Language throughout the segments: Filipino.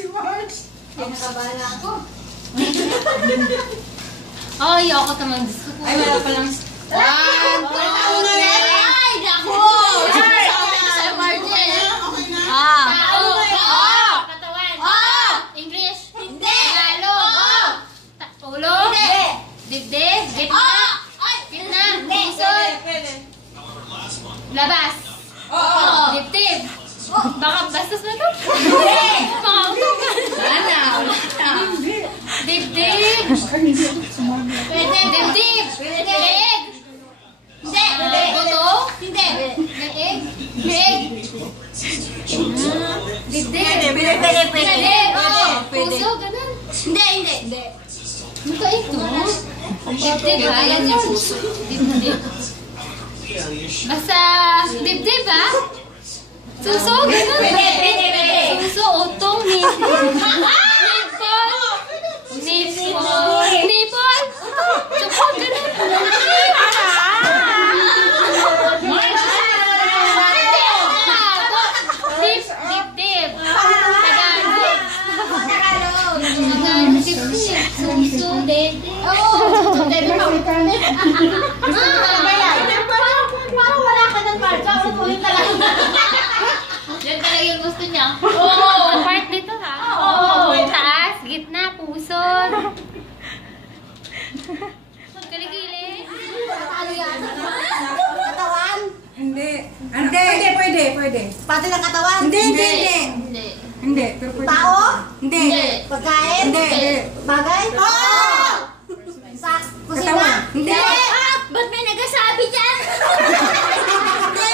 Si Marge. Nakabala ako. Ay, ako naman. Ay, wala pa lang. 1, 2, 3. Ay, naku! Sa Margin. Katawan. English. Hindi. Tagalog. Ulo. Hindi. Dibdib. Gitna. Gitna. Pusod. Labas. Dibdib. Baka bastos na to. Hindi. Wala na. Dibdib. Pwede. Dibdib. Pwede. Leeg. Hindi. Buto. Hindi. Leeg. Leeg. Dibdib. Pwede. Leeg. Pwede. Puso. Ganun. Hindi. Ano ito? Dibdib ha? Yan yung puso. Dibdib. Basta dibdib ha? Suso? Ganun. Pwede. Suso, utong, nipple. Nipple. Tsukog, ganun. Dibdib. Tagalog. Dibdib. Suso, dede. Dede pa. Parang wala ka ng marka. Ulit na lang. Yan talaga yung gusto niya. Oo. Part nito ha? Oo. Taas, gitna, puso. Magkaligili. Ano yan? Katawan? Hindi. Pwede. Pati ng katawan? Hindi. Pero pwede. Tao? Hindi. Pagkain? Hindi. Bagay? Oo! Sa kusina? Katawan? Hindi. Ba't may nagasabi dyan? Hindi.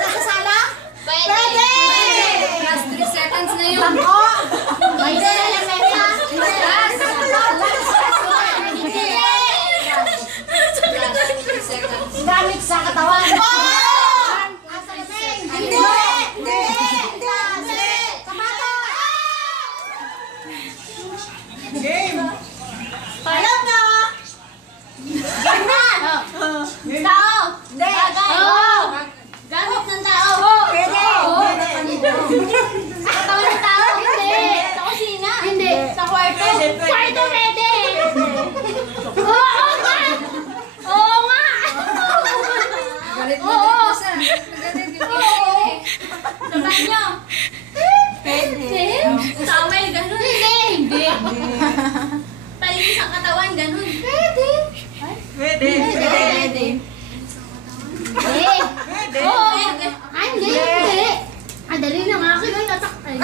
Nasa sala? Pwede. Last 3 seconds na yun. Bangko? May dala ng mesa? Gamit sa katawan? Asa lamig? Hindi. Kamata? Game. Alam na! Ganda! Tao? Bagay? Gamit ng tao? Pwede. Sa katawan ng tao? Hindi. Sa kusina? Hindi. Sa kwarto? Kwarto pwede! Oo nga! Galit mo Oo. dito sa. Sa banyo? Pwede. Towel, ganun? Hindi. Palinis ang katawan, ganun? Pwede. Pwede. Oo. Ay, hindi. Ay, dali na nga. Akin ay natak. Ay.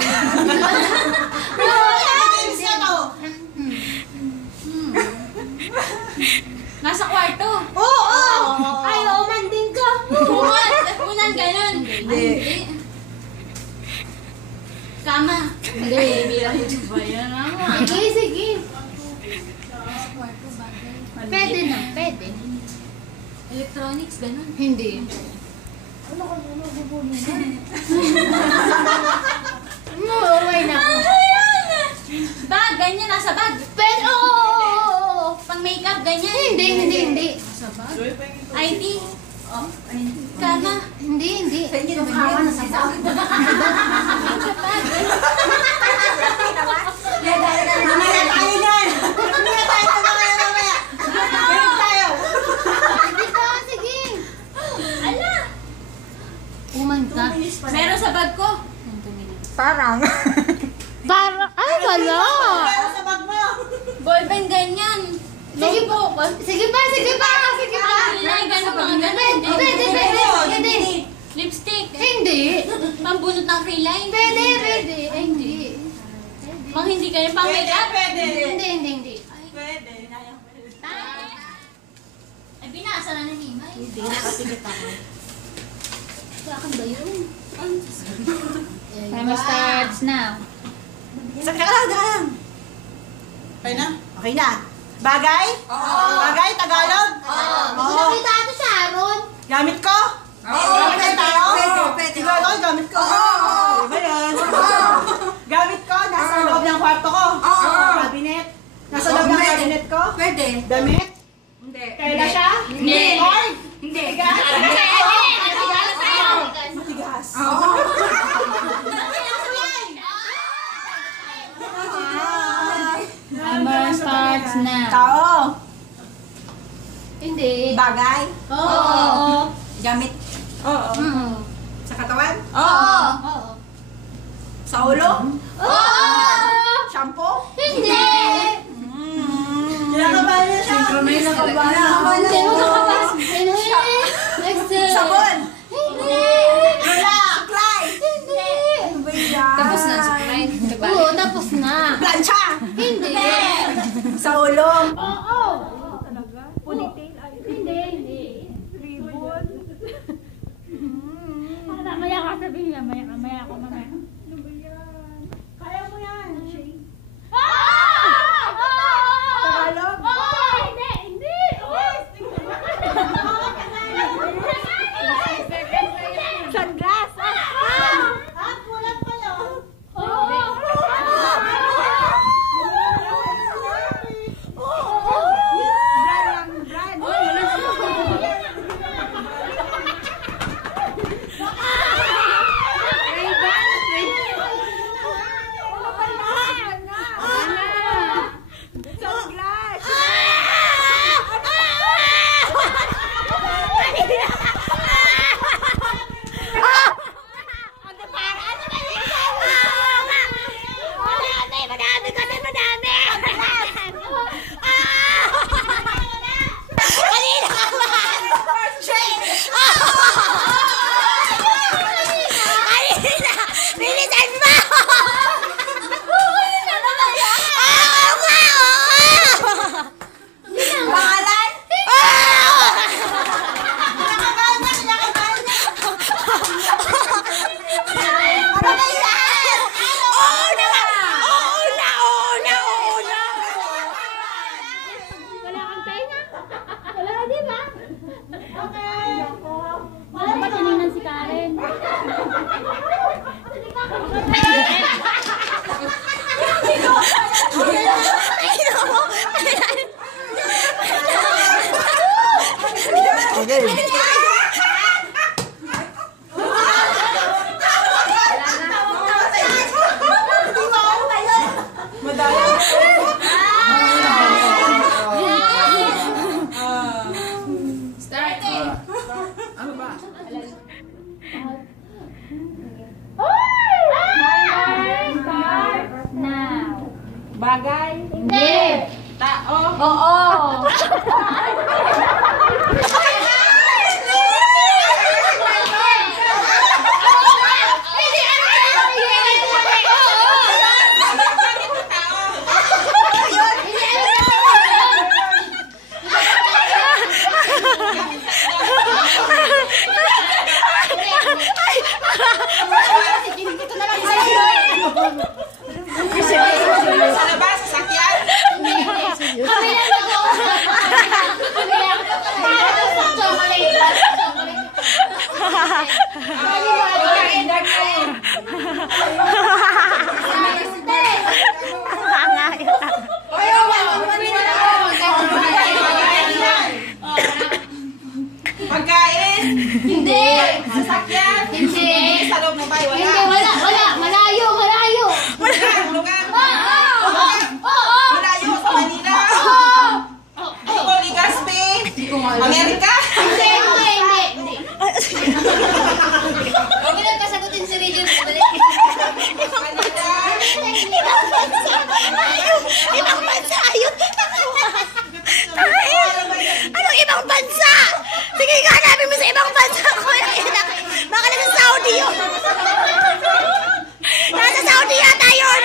Nasa kwarto? Oo. Ay, manding ka. Unan, ganun. Hindi. Kama. Hindi. Bilang yung bayan naman. Sige. Nasa kwarto, bagay. Pwede na. Pwede. Electronics, ganun. Hindi. Umuwi na ako. Bag, ganyan, nasa bag. Pero, Pang makeup, ganyan. Hindi. Nasa bag. ID. Kama. Hindi. Kawa, nasa bag. Mamaya tayo yan. Mamaya tayo. Balik tayo. Dito, sige. Ala. Umanta. Meron sa bag ko. Parang. Ay, wala. Pero sa bag mo. Ballpen, ganyan. Sige po. Sige pa. Ay, ganun, mga ganun. Pwede. Lipstick. Hindi. Pambunot ng freeline. Pwede. Hindi. Pang hindi kayo pang makeup. Hindi. Pwede. Ay, binasa na ng himay. Hindi, nakapilit ako. Saan ba yun? Timer starts now. Saka lang. Okay na. Bagay? Bagay, Tagalog? Hindi nakita ito sa Aaron. Gamit ko? Gamit tayo? Pwede. Siguro, gamit ko. Diba yan? Gamit ko, nasa loob ng kwarto ko. Cabinet. Nasa loob ng cabinet ko. Pwede. Damit. Hindi. Tela siya? Hindi. Cord? Hindi. Bigas? Hindi. Matigas. na. Tao. Hindi. Bagay. Oo. Gamit. Oo. Sa katawan? Oo. Sa ulo? Oo. Shampoo? Hindi. Kinakabahan na siya. Kinakabahan na. Hindi mo nakabas. Hindi. Next. Sabon? Hindi. Wala. Suklay? Hindi. Ano ba yan? Tapos na, suklay. Oo, tapos na. Plancha? Hindi. Sa ulo? Oo. Ponytail? Hindi. Ribbon? Mamaya ka sabihin, mamaya ako. Ano ba yan? Kaya mo yan. Shane. Tagalog? Hindi. Sunglass? Kulang pala. Wala kang tainga? Wala, di ba? Wala ba tinignan si Karen? Start. Start now. Bagay? Hindi. Tao? Oo. Sa labas, sasakyan? Kami lang nag-uusap. Kami lang. Chocolate. Pagkain? Hindi. Sasakyan? Hindi. Sa loob ng bahay, Hindi, wala? wala. Malayo. Lugar? Oo. Malayo sa Manila? Ito, Ligaspi? Amerika? Hindi. Huwag mo lang kasagutin si Regine. Balik. Canada? Ibang bansa, ayun. Anong ibang bansa? Sige, hanapin mo sa ibang bansa ko. Baka nasa Saudi yun. Nasa Saudi yata yun.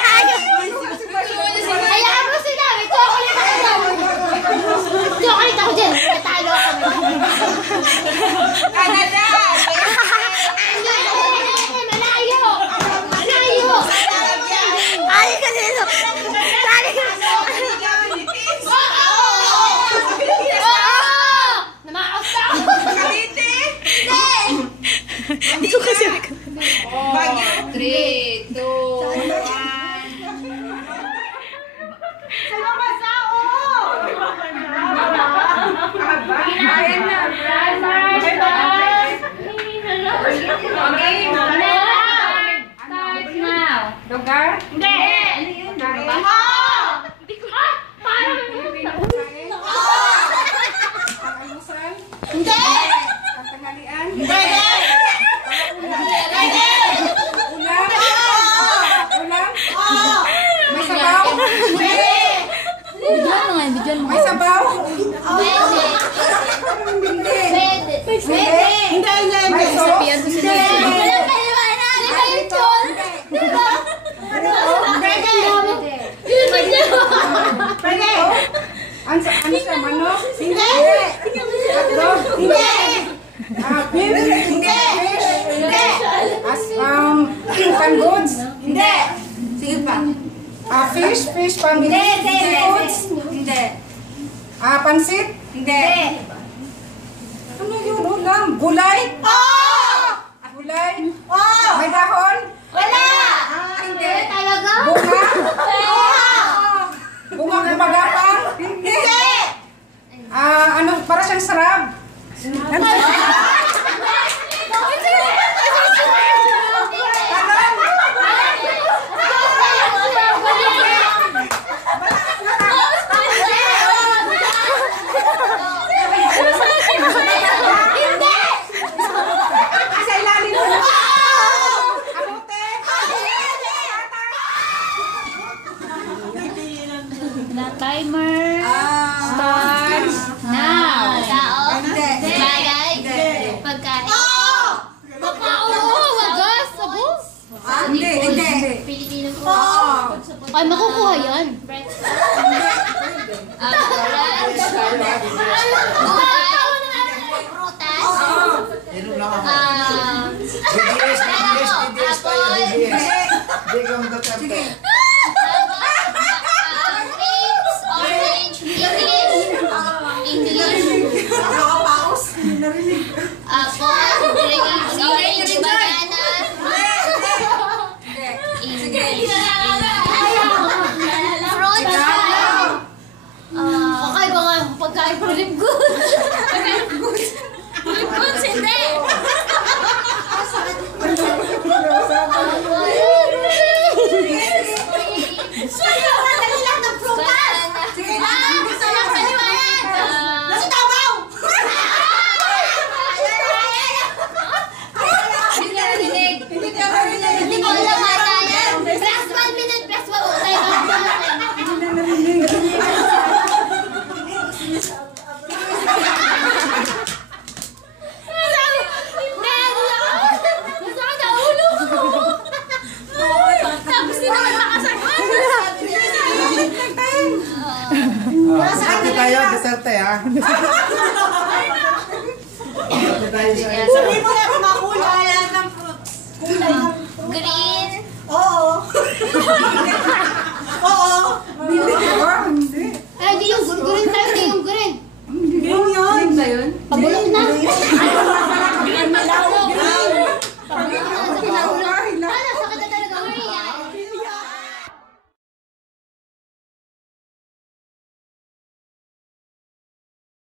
Hayaan mo sila. May chocolate ako dyan. Chocolate ako dyan. Natalo ako. Canada? Malayo. Ay, kasi ito. Dali. Philippines? Namakas na ako. Cavite? Ito kasi. Baguio? 3, 2, 1. Sa ibang bansa, Ayan na. Start now. Lugar? Hindi. Ah! Parang canned goods? Hindi. Sige pa. Fish, pambili. Foods? Hindi. Pansit? Hindi. Ano yun? Ulam? Gulay? Gulay? May dahon? Wala! Hindi. Talaga? Bunga? Wala! Bunga gumagapang? Hindi. Ano, para siyang sarap? Sa ilalim mo. The timer starts now. Tao? Hindi. Bagay? Pagkain? Oo! Wagas! Sabos? Hindi. Pilipino po? Ay, makukuha yan. DDS tayo, DDS. Bigong Duterte. Grapes, orange, English, apple, grapes, orange, banana, English, fruits, okay ba nga pagkain ko lip goods? Lip goods, hindi! Hindi ko alam ata yan. Plus 1 minute, plus 1 utay tapos di naman nakasagot. Duterte tayo, Duterte ha. Duterte tayo sa iyo. Sabihin mo na kung makulay. Ng fruits. Kulay ng Green. Oo. Oo. Hindi. Ay, di yung green tayo, di yung green. Yun yun. Pabulok na.